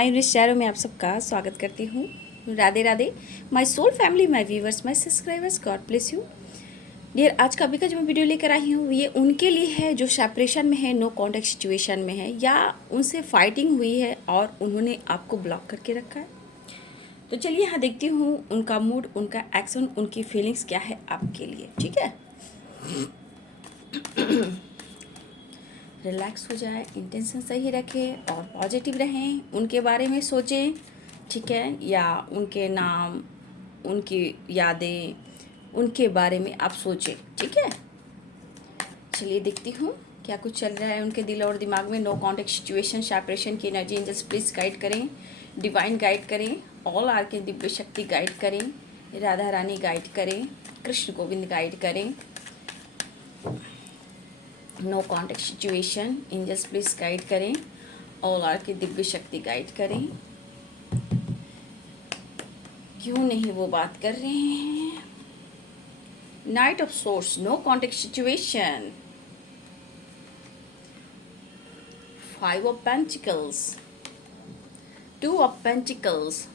My English channel में आप सबका स्वागत करती हूँ। Radhe Radhe my soul family, my viewers, my subscribers, God bless you dear. आज का अभी का जो मैं वीडियो लेकर आई हूँ ये उनके लिए है जो सेपरेशन में है, नो कॉन्टैक्ट सिचुएशन में है, या उनसे फाइटिंग हुई है और उन्होंने आपको ब्लॉक करके रखा है। तो चलिए यहाँ देखती हूँ उनका मूड, उनका एक्शन, उनकी फीलिंग्स क्या है आपके लिए। ठीक है, रिलैक्स हो जाए, इंटेंशन सही रखें और पॉजिटिव रहें, उनके बारे में सोचें। ठीक है, या उनके नाम, उनकी यादें, उनके बारे में आप सोचें। ठीक है, चलिए देखती हूँ क्या कुछ चल रहा है उनके दिल और दिमाग में। नो कॉन्टैक्ट सिचुएशन, सेपरेशन की एनर्जी एंजल्स प्लीज गाइड करें, डिवाइन गाइड करें, ऑल आर के दिव्य शक्ति गाइड करें, राधा रानी गाइड करें, कृष्ण गोविंद गाइड करें। No contact situation angels please guide करें, ऑल आर की दिव्य शक्ति गाइड करें। क्यों नहीं वो बात कर रहे हैं? Knight of swords, no contact situation, five of pentacles, two of pentacles,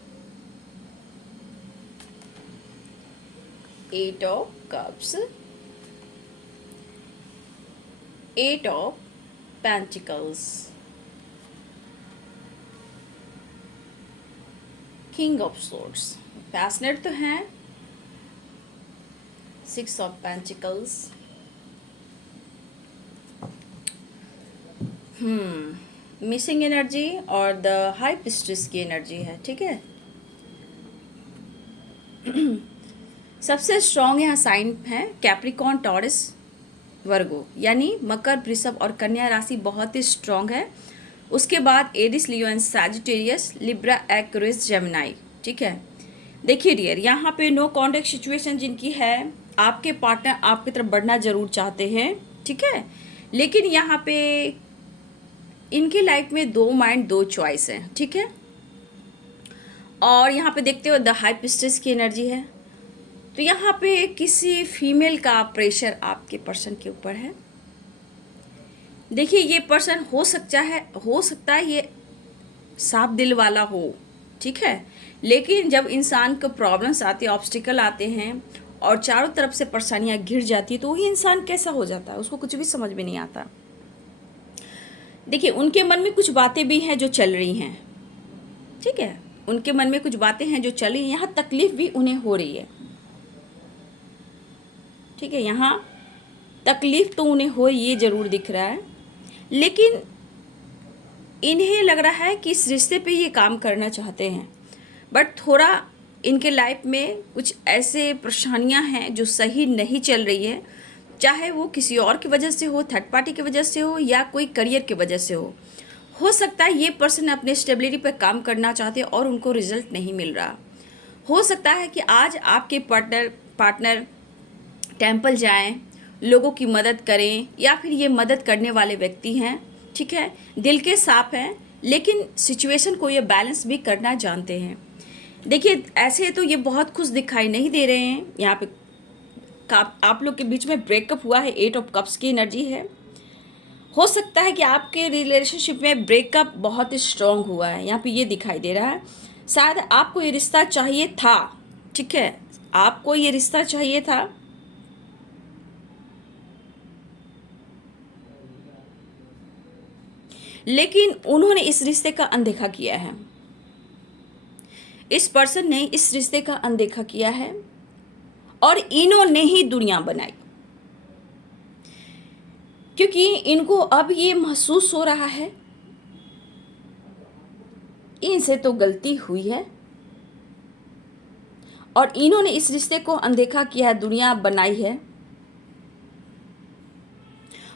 eight of cups, eight of pentacles, king of swords, passionate तो हैं, six of pentacles, missing energy और द हाई प्रीस्टेस की एनर्जी है। ठीक है, सबसे strong यहाँ sign है कैप्रिकॉर्न, टॉरस, वर्गो, यानी मकर, वृषभ और कन्या राशि बहुत ही स्ट्रॉन्ग है। उसके बाद Aries, Leo and Sagittarius, Libra, Aquarius, Gemini. ठीक है, देखिए डियर, यहाँ पे नो कॉन्टैक्ट सिचुएशन जिनकी है, आपके पार्टनर आपकी तरफ बढ़ना जरूर चाहते हैं। ठीक है, लेकिन यहाँ पे इनकी लाइफ में दो माइंड, दो चॉइस हैं। ठीक है, और यहाँ पे देखते हो द हाई प्रीस्टेस की एनर्जी है। तो यहाँ पे किसी फीमेल का प्रेशर आपके पर्सन के ऊपर है। देखिए, ये पर्सन हो सकता है ये साफ दिल वाला हो। ठीक है, लेकिन जब इंसान को प्रॉब्लम्स आती है, ऑब्स्टिकल आते हैं और चारों तरफ से परेशानियां घिर जाती है, तो वही इंसान कैसा हो जाता है, उसको कुछ भी समझ में नहीं आता। देखिए, उनके मन में कुछ बातें भी हैं जो चल रही हैं। ठीक है, उनके मन में कुछ बातें हैं जो चल रही हैं, यहाँ तकलीफ भी उन्हें हो रही है। ठीक है, यहाँ तकलीफ तो उन्हें हो, ये ज़रूर दिख रहा है, लेकिन इन्हें लग रहा है कि इस रिश्ते पे ये काम करना चाहते हैं, बट थोड़ा इनके लाइफ में कुछ ऐसे परेशानियां हैं जो सही नहीं चल रही है, चाहे वो किसी और की वजह से हो, थर्ड पार्टी की वजह से हो, या कोई करियर की वजह से हो सकता है ये पर्सन अपने स्टेबिलिटी पे काम करना चाहते हैं और उनको रिजल्ट नहीं मिल रहा। हो सकता है कि आज आपके पार्टनर टेम्पल जाएं, लोगों की मदद करें, या फिर ये मदद करने वाले व्यक्ति हैं। ठीक है, दिल के साफ हैं, लेकिन सिचुएशन को ये बैलेंस भी करना जानते हैं। देखिए, ऐसे तो ये बहुत खुश दिखाई नहीं दे रहे हैं। यहाँ पे आप लोग के बीच में ब्रेकअप हुआ है, एट ऑफ कप्स की एनर्जी है। हो सकता है कि आपके रिलेशनशिप में ब्रेकअप बहुत ही स्ट्रॉन्ग हुआ है, यहाँ पे ये दिखाई दे रहा है। शायद आपको ये रिश्ता चाहिए था। ठीक है, आपको ये रिश्ता चाहिए था, लेकिन उन्होंने इस रिश्ते का अनदेखा किया है। इस पर्सन ने इस रिश्ते का अनदेखा किया है और इन्होंने ही दुनिया बनाई, क्योंकि इनको अब ये महसूस हो रहा है इनसे तो गलती हुई है और इन्होंने इस रिश्ते को अनदेखा किया है, दुनिया बनाई है।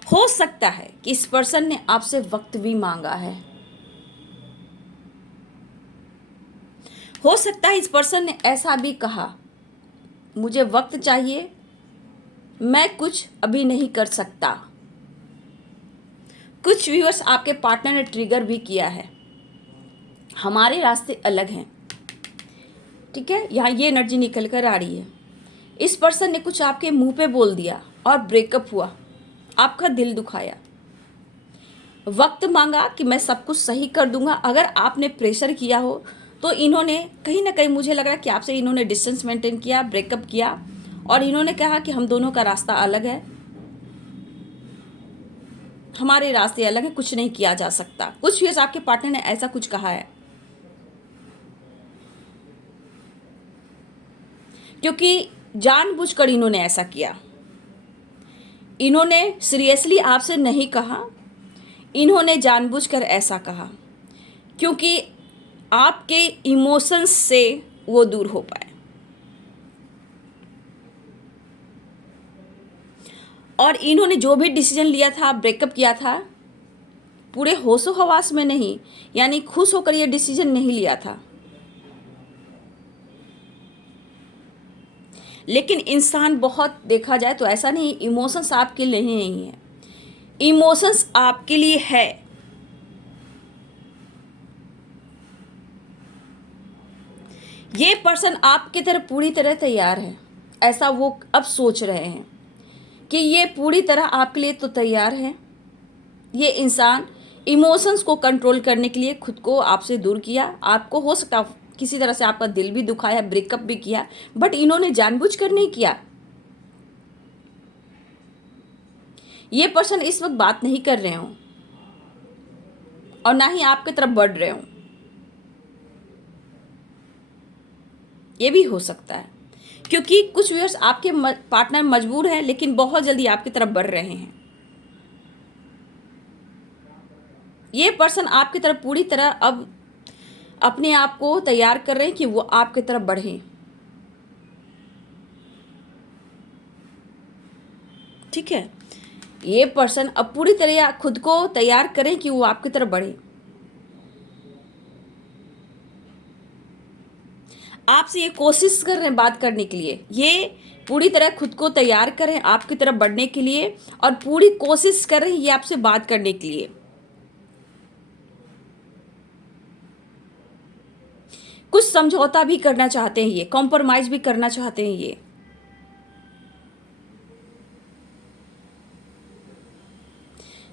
हो सकता है कि इस पर्सन ने आपसे वक्त भी मांगा है। हो सकता है इस पर्सन ने ऐसा भी कहा, मुझे वक्त चाहिए, मैं कुछ अभी नहीं कर सकता। कुछ व्यूअर्स आपके पार्टनर ने ट्रिगर भी किया है, हमारे रास्ते अलग हैं। ठीक है, यहाँ ये एनर्जी निकल कर आ रही है। इस पर्सन ने कुछ आपके मुंह पे बोल दिया और ब्रेकअप हुआ, आपका दिल दुखाया। वक्त मांगा कि मैं सब कुछ सही कर दूंगा। अगर आपने प्रेशर किया हो तो इन्होंने कहीं ना कहीं, मुझे लग रहा है कि आपसे इन्होंने डिस्टेंस मेंटेन किया, ब्रेकअप किया, और इन्होंने कहा कि हम दोनों का रास्ता अलग है, हमारे रास्ते अलग है, कुछ नहीं किया जा सकता। कुछ भी आपके पार्टनर ने ऐसा कुछ कहा है, क्योंकि जानबूझकर इन्होंने ऐसा किया। इन्होंने सीरियसली आपसे नहीं कहा, इन्होंने जानबूझकर ऐसा कहा क्योंकि आपके इमोशंस से वो दूर हो पाए। और इन्होंने जो भी डिसीजन लिया था, ब्रेकअप किया था, पूरे होशो हवास में नहीं, यानी खुश होकर ये डिसीजन नहीं लिया था। लेकिन इंसान बहुत, देखा जाए तो ऐसा नहीं, इमोशंस आपके लिए नहीं है, इमोशंस आपके लिए है। ये पर्सन आपकी तरफ पूरी तरह तैयार है, ऐसा वो अब सोच रहे हैं कि ये पूरी तरह आपके लिए तो तैयार है। ये इंसान इमोशंस को कंट्रोल करने के लिए खुद को आपसे दूर किया। आपको हो सकता किसी तरह से आपका दिल भी दुखाया, ब्रेकअप भी किया, बट इन्होंने जानबूझकर नहीं किया। ये पर्सन इस वक्त बात नहीं कर रहे हो और ना ही आपकी तरफ बढ़ रहे हो, ये भी हो सकता है, क्योंकि कुछ व्यूअर्स आपके पार्टनर मजबूर हैं लेकिन बहुत जल्दी आपकी तरफ बढ़ रहे हैं। ये पर्सन आपकी तरफ पूरी तरह अब अपने आप को तैयार कर रहे हैं कि वो आपकी तरफ बढ़े। ठीक है, ये पर्सन अब पूरी तरह खुद को तैयार करें कि वो आपकी तरफ बढ़े। आपसे ये कोशिश कर रहे हैं बात करने के लिए, ये पूरी तरह खुद को तैयार करें आपकी तरफ बढ़ने के लिए, और पूरी कोशिश कर रहे हैं ये आपसे बात करने के लिए। कुछ समझौता भी करना चाहते हैं, ये कॉम्प्रोमाइज भी करना चाहते हैं। ये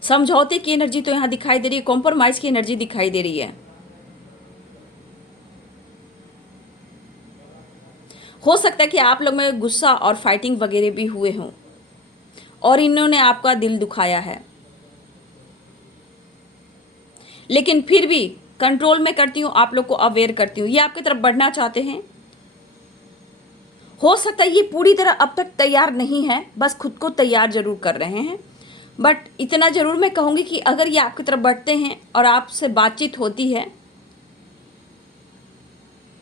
समझौते की एनर्जी तो यहाँ दिखाई दे रही है, कॉम्प्रोमाइज की एनर्जी दिखाई दे रही है। हो सकता है कि आप लोग में गुस्सा और फाइटिंग वगैरह भी हुए हों और इन्होंने आपका दिल दुखाया है, लेकिन फिर भी कंट्रोल में करती हूँ, आप लोग को अवेयर करती हूँ। ये आपकी तरफ बढ़ना चाहते हैं। हो सकता है ये पूरी तरह अब तक तैयार नहीं है, बस खुद को तैयार जरूर कर रहे हैं। बट इतना ज़रूर मैं कहूँगी कि अगर ये आपकी तरफ बढ़ते हैं और आपसे बातचीत होती है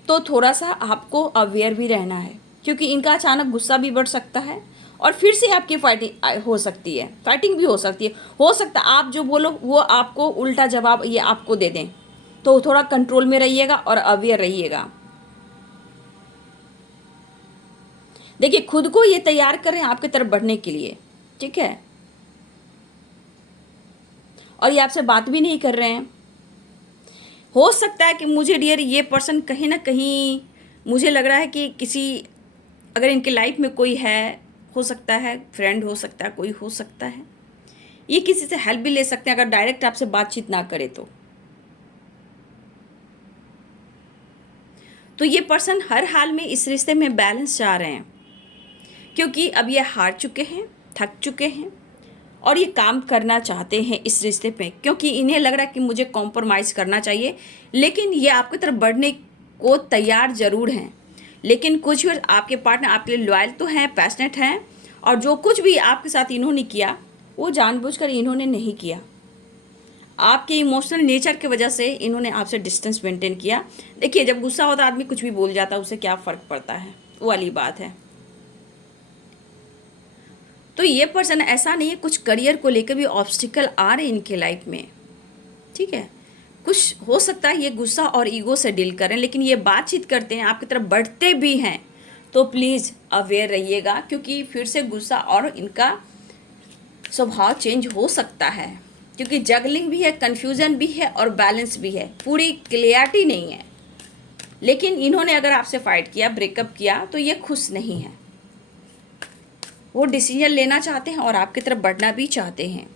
तो थोड़ा सा आपको अवेयर भी रहना है, क्योंकि इनका अचानक गुस्सा भी बढ़ सकता है और फिर से आपकी फाइटिंग हो सकती है, फाइटिंग भी हो सकती है। हो सकता है आप जो बोलो वो आपको उल्टा जवाब ये आपको दे दें, तो थोड़ा कंट्रोल में रहिएगा और अवेयर रहिएगा। देखिए, खुद को ये तैयार करें आपकी तरफ बढ़ने के लिए, ठीक है, और ये आपसे बात भी नहीं कर रहे हैं। हो सकता है कि मुझे डियर ये पर्सन कहीं ना कहीं, मुझे लग रहा है कि किसी, अगर इनके लाइफ में कोई है, हो सकता है फ्रेंड हो सकता है, कोई हो सकता है, ये किसी से हेल्प भी ले सकते हैं अगर डायरेक्ट आपसे बातचीत ना करे तो ये पर्सन हर हाल में इस रिश्ते में बैलेंस चाह रहे हैं, क्योंकि अब ये हार चुके हैं, थक चुके हैं और ये काम करना चाहते हैं इस रिश्ते पे, क्योंकि इन्हें लग रहा है कि मुझे कॉम्प्रोमाइज़ करना चाहिए। लेकिन ये आपकी तरफ बढ़ने को तैयार ज़रूर हैं, लेकिन कुछ भी आपके पार्टनर आपके लिए लॉयल तो हैं, पैशनेट हैं, और जो कुछ भी आपके साथ इन्होंने किया वो जानबूझकर इन्होंने नहीं किया। आपके इमोशनल नेचर की वजह से इन्होंने आपसे डिस्टेंस मेंटेन किया। देखिए, जब गुस्सा होता है आदमी कुछ भी बोल जाता है, उससे क्या फ़र्क पड़ता है, वो वाली बात है। तो ये पर्सन ऐसा नहीं है, कुछ करियर को लेकर भी ऑब्स्टिकल आ रहे हैं इनके लाइफ में, ठीक है। कुछ हो सकता है ये गुस्सा और ईगो से डील करें, लेकिन ये बातचीत करते हैं, आपकी तरफ बढ़ते भी हैं, तो प्लीज़ अवेयर रहिएगा, क्योंकि फिर से गुस्सा और इनका स्वभाव चेंज हो सकता है, क्योंकि जगलिंग भी है, कन्फ्यूज़न भी है और बैलेंस भी है, पूरी क्लियरिटी नहीं है। लेकिन इन्होंने अगर आपसे फाइट किया, ब्रेकअप किया, तो ये खुश नहीं है, वो डिसीजन लेना चाहते हैं और आपकी तरफ बढ़ना भी चाहते हैं।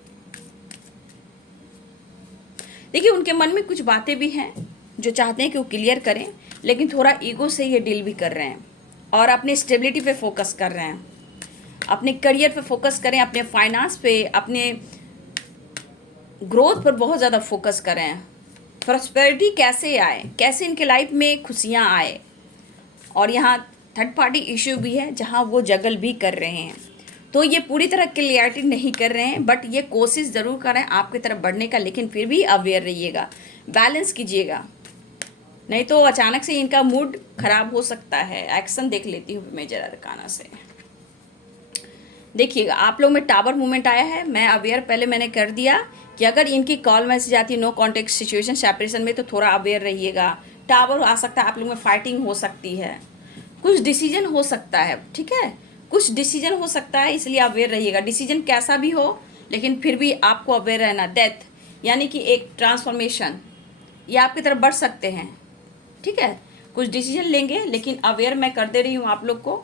देखिए उनके मन में कुछ बातें भी हैं जो चाहते हैं कि वो क्लियर करें, लेकिन थोड़ा ईगो से ये डील भी कर रहे हैं और अपने स्टेबिलिटी पे फोकस कर रहे हैं, अपने करियर पे फोकस करें, अपने फाइनेंस पे, अपने ग्रोथ पर बहुत ज़्यादा फोकस करें। प्रॉस्पेरिटी कैसे आए, कैसे इनके लाइफ में खुशियाँ आए। और यहाँ थर्ड पार्टी इशू भी है जहाँ वो जगल भी कर रहे हैं, तो ये पूरी तरह क्लियरिटी नहीं कर रहे हैं, बट ये कोशिश ज़रूर करें आपकी तरफ बढ़ने का, लेकिन फिर भी अवेयर रहिएगा, बैलेंस कीजिएगा, नहीं तो अचानक से इनका मूड खराब हो सकता है। एक्शन देख लेती हूँ मेजर अरकाना से। देखिएगा आप लोग में टावर मूवमेंट आया है। मैं अवेयर पहले मैंने कर दिया कि अगर इनकी कॉल मैसेज आती है नो कॉन्टेक्ट सिचुएशन सेपरेशन में, तो थोड़ा अवेयर रहिएगा। टावर आ सकता है, आप लोग में फाइटिंग हो सकती है, कुछ डिसीजन हो सकता है, ठीक है, कुछ डिसीजन हो सकता है, इसलिए अवेयर रहिएगा। डिसीजन कैसा भी हो, लेकिन फिर भी आपको अवेयर रहना। डेथ यानी कि एक ट्रांसफॉर्मेशन, ये आपकी तरफ बढ़ सकते हैं, ठीक है, कुछ डिसीजन लेंगे, लेकिन अवेयर मैं कर दे रही हूँ आप लोग को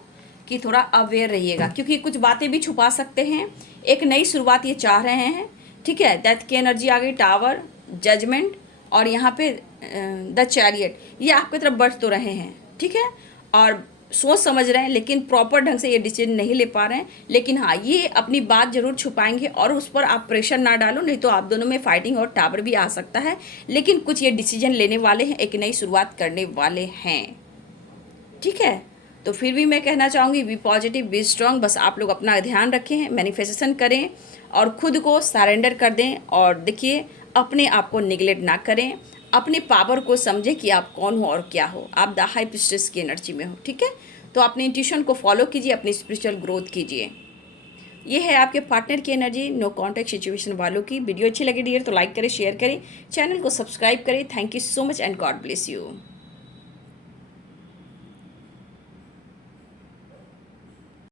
कि थोड़ा अवेयर रहिएगा, क्योंकि कुछ बातें भी छुपा सकते हैं। एक नई शुरुआत ये चाह रहे हैं, ठीक है। डेथ की एनर्जी आ गई, टावर, जजमेंट और यहाँ पे द चैरियट, ये आपकी तरफ बढ़ तो रहे हैं, ठीक है, और सोच समझ रहे हैं, लेकिन प्रॉपर ढंग से ये डिसीजन नहीं ले पा रहे हैं। लेकिन हाँ, ये अपनी बात जरूर छुपाएंगे और उस पर आप प्रेशर ना डालो, नहीं तो आप दोनों में फाइटिंग और टावर भी आ सकता है। लेकिन कुछ ये डिसीजन लेने वाले हैं, एक नई शुरुआत करने वाले हैं, ठीक है। तो फिर भी मैं कहना चाहूँगी बी पॉजिटिव, बी स्ट्रांग। बस आप लोग अपना ध्यान रखें, मैनिफेस्टेशन करें और खुद को सरेंडर कर दें। और देखिए अपने आप को निगलेक्ट ना करें, अपने पावर को समझें कि आप कौन हो और क्या हो। आप द हाई प्रीस्टेस की एनर्जी में हो, ठीक है। तो अपने इंट्यूशन को फॉलो कीजिए, अपनी स्पिरिचुअल ग्रोथ कीजिए। ये है आपके पार्टनर की एनर्जी नो कॉन्टैक्ट सिचुएशन वालों की। वीडियो अच्छी लगी डियर तो लाइक करें, शेयर करें, चैनल को सब्सक्राइब करें। Thank you so much and God bless you.